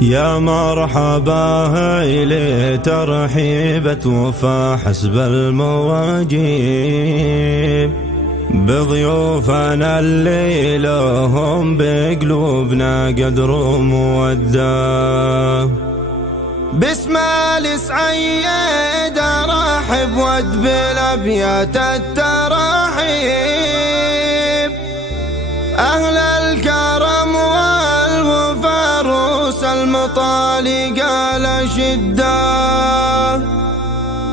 يا مرحبا إلي ترحيبة وفا حسب المواجيب بضيوفنا اللي لهم بقلوبنا قدر ومودة. باسم السعيد ارحب ود بالابيات التراحيب اهل الكرم والوفا روس المطالق على شده.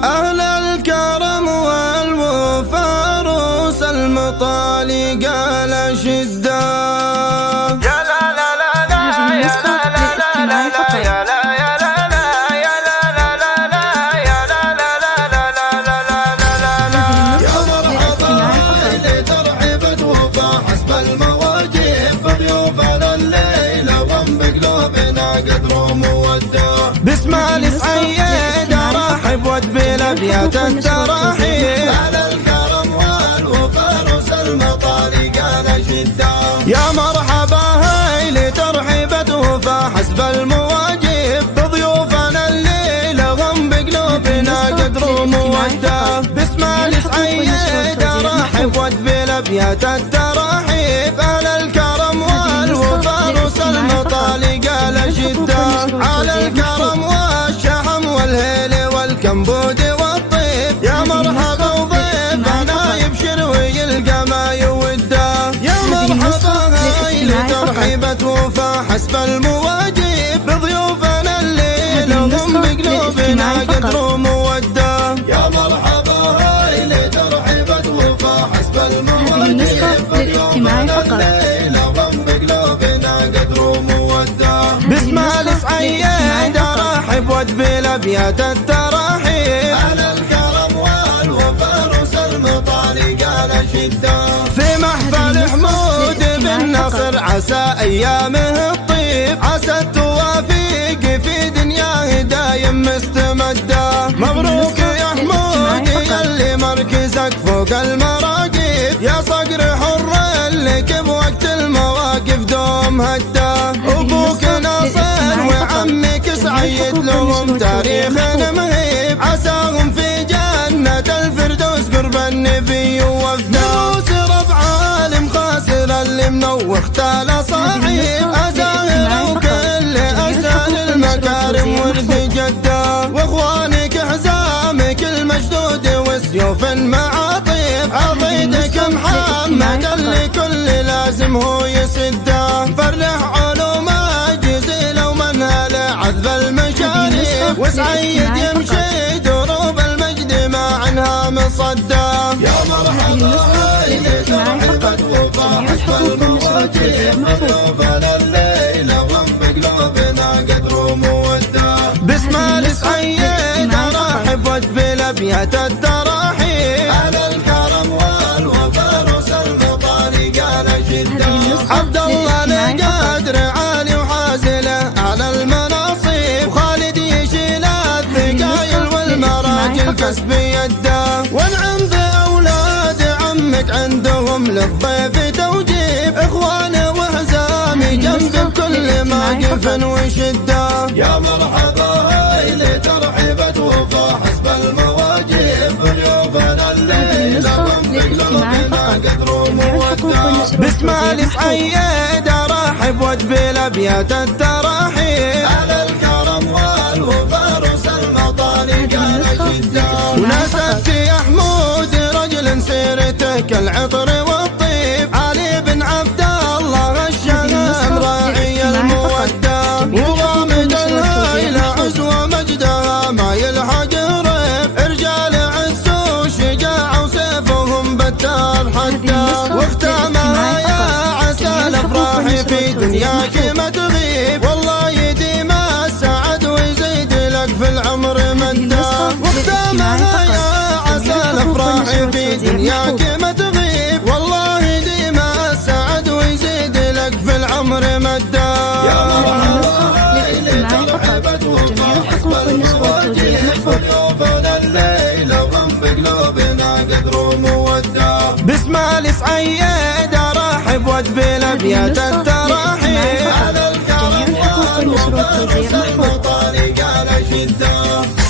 اهل الكرم والوفا روس المطالق على شده. يا لا لا لا لا يا لا لا لا لا يا لا باسم السعيد ارحب ود بالابيات التراحيب على الكرم والوفا روس المطالق على شده. يا مرحبا هايلي ترحيبة وفا حسب المواجب بضيوفنا اللي لهم بقلوبنا قدر وموده. باسم السعيد ارحب ود بالابيات التراحيب على الكرم والوفا روس المطالق على شده. على الكرم والشحم والهيل والكمبود والطيب يا مرحبا وضيفنا يبشر ويلقى ما يوده. يا مرحبا هايلي ترحيبة وفا حسب المواجب بضيوفنا اللي لهم بقلوبنا قدر وموده. يا مرحبا هايلي ترحيبة وفا حسب المواجب بضيوفنا اللي لهم بقلوبنا قدر وموده. باسم السعيد ارحب ود بالابيات التراحيب على الكرم والوفا روس المطالق على شده. في محفل حمود بن نصر عسى ايامه الطيب عسى التوافيق في دنياه دايم مستمده. مبروك يا حمود يلي مركزك فوق المراقب يا صقر حر لك بوقت المواقف دوم هده. ابوك ناصر وعمك سعيد لهم تاريخ مهيب عساهم في جنة الفردوس قرب النبي ووفده. نفوس ربع عالم خاسر اللي منوخ تال صاحب أزاهر وكل أسان المكارم ورد جده. واخوانك حزامك المشدود وسيوف معاطيب عضيدك محمد اللي كل لازم هو يسده. فرح علوم جزيلة ومنهل عذب المشاريب وسعيد يمشي دروب المجد ما عنها مصده. يا مرحبا هايلي ترحيبة وفا حسب المواجب بضيوفنا الليل وهم بقلوبنا قدر وموده. باسم السعيد ارحب ود بالابيات التراحيب على الكرم والوفا روس المطالق على شده. عبد الله القادر عالي وحازله على المناصب وخالد يشيل الثقايل والمراجل كسب يده. وانعم باولاد عمك عندهم للضيف توجيب اخوانه وحزامي جنب بكل موقف وشده. يا مرحبا هايلي ترحيبة وفا حسب المواجب ضيوفنا الليل هم بقلوبنا قدر وموده. باسم السعيد ارحب ود بالابيات التراحيب على الكرم والوفا روس المطالق على شده. وناسبت يا حمود رجل سيرته كالعطر والطيب علي بن عبد الله الشهم راعي الموده. وغامد الهايله عز ومجدها ما يلحق ريب رجال عز وشجاعه وسيفهم بتار حده. واختامها يا عسى الافراح في دنياك ما تغيب والله يديم السعد ويزيد لك في العمر مده. واختامها يا عسى الافراح في دنياك ما تغيب والله يديم السعد ويزيد لك في العمر مده. يا مرحبا هايلي ترحيبة وفا حسب المواجب بضيوفنا الليل وهم بقلوبنا قدر وموده. باسم السعيد ارحب ود بالابيات التراحيب على الكرم والوفا الفاروس المطالي قال شدة.